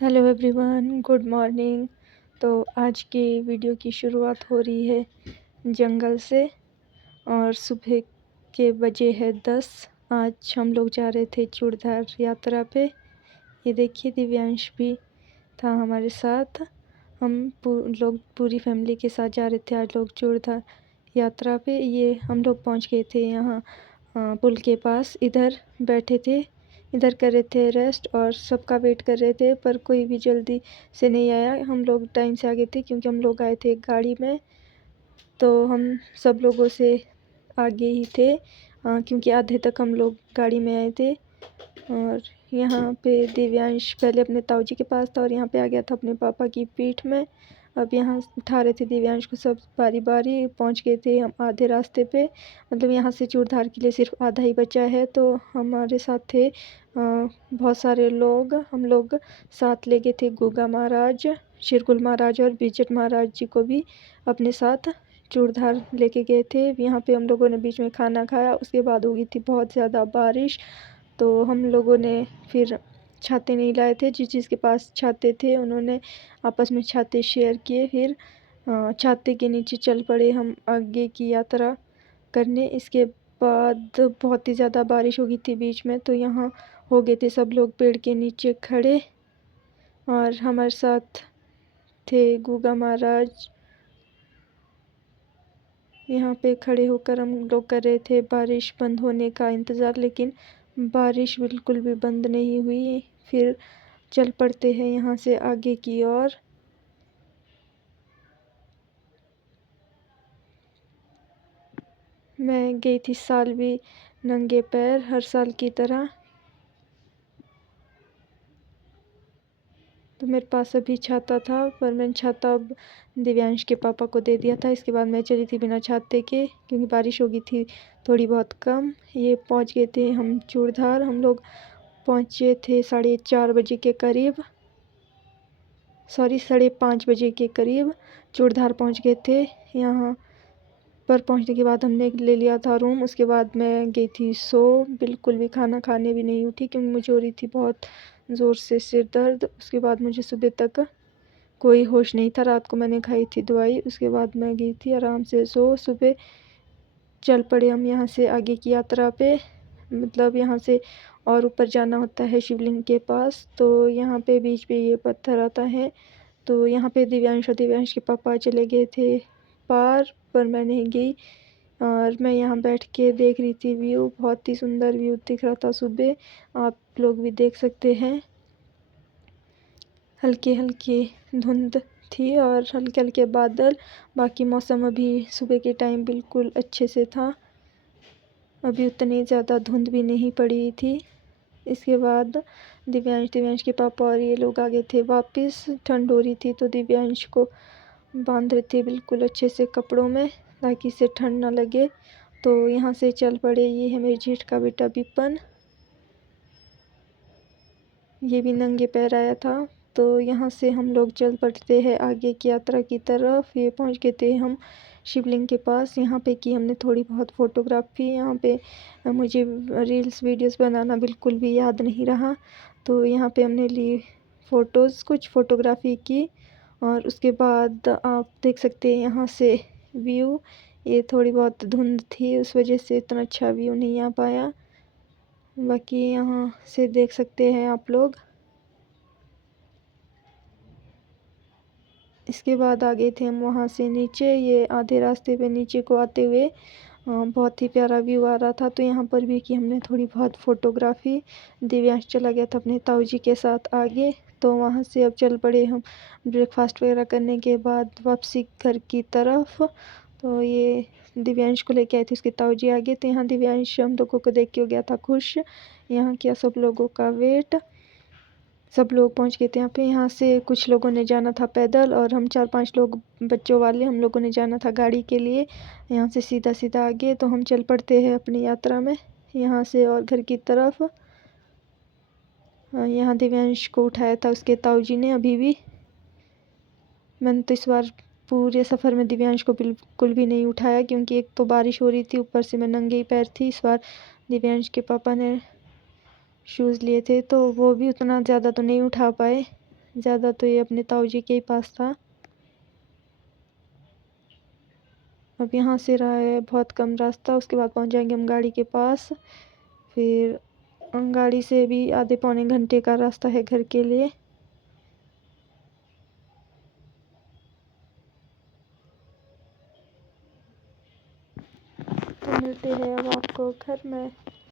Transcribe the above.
Hello everyone, good morning. तो आज की वीडियो की शुरुआत हो रही है जंगल से और सुबह के बजे है 10। आज हम लोग जा रहे थे चूड़धार यात्रा पे। ये देखिए दिव्यांश भी था हमारे साथ। हम लोग पूरी फैमिली के साथ जा रहे थे आज लोग चूड़धार यात्रा पे। ये हम लोग पहुंच गए थे यहाँ पुल के पास। इधर बैठे थे, इधर कर रहे थे रेस्ट और सबका वेट कर रहे थे, पर कोई भी जल्दी से नहीं आया। हम लोग टाइम से आ गए थे क्योंकि हम लोग आए थे एक गाड़ी में, तो हम सब लोगों से आगे ही थे क्योंकि आधे तक हम लोग गाड़ी में आए थे। और यहाँ पे दिव्यांश पहले अपने ताऊजी के पास था और यहाँ पे आ गया था अपने पापा की पीठ में। अब यहाँ उठा रहे थे दिव्यांश को सब बारी बारी। पहुँच गए थे हम आधे रास्ते पे, मतलब यहाँ से चूड़धार के लिए सिर्फ आधा ही बचा है। तो हमारे साथ थे बहुत सारे लोग। हम लोग साथ ले गए थे गुगा महाराज, शिरकुल महाराज और बिजट महाराज जी को भी अपने साथ चूड़धार लेके गए थे। यहाँ पे हम लोगों ने बीच में खाना खाया, उसके बाद हो गई थी बहुत ज़्यादा बारिश। तो हम लोगों ने फिर छाते नहीं लाए थे, जिस के पास छाते थे उन्होंने आपस में छाते शेयर किए। फिर छाते के नीचे चल पड़े हम आगे की यात्रा करने। इसके बाद बहुत ही ज़्यादा बारिश हो गई थी बीच में, तो यहाँ हो गए थे सब लोग पेड़ के नीचे खड़े। और हमारे साथ थे गूगा महाराज। यहाँ पे खड़े होकर हम लोग कर रहे थे बारिश बंद होने का इंतज़ार, लेकिन बारिश बिल्कुल भी बंद नहीं हुई। फिर चल पड़ते हैं यहाँ से आगे की ओर। मैं गई थी साल भी नंगे पैर, हर साल की तरह। तो मेरे पास अभी छाता था, पर मैंने छाता अब दिव्यांश के पापा को दे दिया था। इसके बाद मैं चली थी बिना छाते के क्योंकि बारिश हो गई थी थोड़ी बहुत कम। ये पहुंच गए थे हम चूड़धार। हम लोग पहुंचे थे 4:30 बजे के करीब, सॉरी 5:30 बजे के करीब चूड़धार पहुंच गए थे। यहाँ पर पहुंचने के बाद हमने ले लिया था रूम। उसके बाद मैं गई थी सो, बिल्कुल भी खाना खाने भी नहीं उठी क्योंकि मुझे हो रही थी बहुत ज़ोर से सिर दर्द। उसके बाद मुझे सुबह तक कोई होश नहीं था। रात को मैंने खाई थी दवाई, उसके बाद मैं गई थी आराम से सो। सुबह चल पड़े हम यहाँ से आगे की यात्रा पे। मतलब यहाँ से और ऊपर जाना होता है शिवलिंग के पास। तो यहाँ पे बीच पे ये पत्थर आता है। तो यहाँ पे दिव्यांश और दिव्यांश के पापा चले गए थे पार, पर मैं नहीं गई। और मैं यहाँ बैठ के देख रही थी व्यू, बहुत ही सुंदर व्यू दिख रहा था सुबह। आप लोग भी देख सकते हैं। हल्के हल्के धुंध थी और हल्के हल्के बादल। बाकी मौसम अभी सुबह के टाइम बिल्कुल अच्छे से था, अभी उतनी ज़्यादा धुंध भी नहीं पड़ी थी। इसके बाद दिव्यांश के पापा और ये लोग आ गए थे वापस। ठंड हो रही थी तो दिव्यांश को बांध रहे थे बिल्कुल अच्छे से कपड़ों में ताकि इसे ठंड ना लगे। तो यहाँ से चल पड़े। ये है मेरे जेठ का बेटा विपन, ये भी नंगे पैर आया था। तो यहाँ से हम लोग चल पड़ते हैं आगे की यात्रा की तरफ। ये पहुँच गए थे हम शिवलिंग के पास। यहाँ पे की हमने थोड़ी बहुत फ़ोटोग्राफी। यहाँ पे मुझे रील्स वीडियोस बनाना बिल्कुल भी याद नहीं रहा, तो यहाँ पे हमने ली फ़ोटोज़, कुछ फ़ोटोग्राफी की। और उसके बाद आप देख सकते हैं यहाँ से व्यू। ये थोड़ी बहुत धुंध थी, उस वजह से इतना अच्छा व्यू नहीं आ पाया। बाकी यहाँ से देख सकते हैं आप लोग। इसके बाद आ गए थे हम वहाँ से नीचे। ये आधे रास्ते पे नीचे को आते हुए बहुत ही प्यारा व्यू आ रहा था। तो यहाँ पर भी कि हमने थोड़ी बहुत फ़ोटोग्राफी। दिव्यांश चला गया था अपने ताऊजी के साथ आगे। तो वहाँ से अब चल पड़े हम ब्रेकफास्ट वगैरह करने के बाद वापसी घर की तरफ। तो ये दिव्यांश को लेके आए थे उसके ताऊजी आगे। तो यहाँ दिव्यांश हम लोगों को देख के हो गया था खुश। यहाँ किया सब लोगों का वेट। सब लोग पहुंच गए थे यहाँ पे। यहाँ से कुछ लोगों ने जाना था पैदल और हम 4-5 लोग बच्चों वाले, हम लोगों ने जाना था गाड़ी के लिए। यहाँ से सीधा सीधा आगे। तो हम चल पड़ते हैं अपनी यात्रा में यहाँ से और घर की तरफ। यहाँ दिव्यांश को उठाया था उसके ताऊजी ने। अभी भी मैंने तो इस बार पूरे सफ़र में दिव्यांश को बिल्कुल भी नहीं उठाया क्योंकि एक तो बारिश हो रही थी, ऊपर से मैं नंगे ही पैर थी। इस बार दिव्यांश के पापा ने शूज़ लिए थे तो वो भी उतना ज़्यादा तो नहीं उठा पाए ज़्यादा तो ये अपने ताऊ जी के ही पास था। अब यहाँ से रहा है बहुत कम रास्ता, उसके बाद पहुँच जाएंगे हम गाड़ी के पास। फिर गाड़ी से भी आधे पौने घंटे का रास्ता है घर के लिए। तो मिलते हैं अब आपको घर में।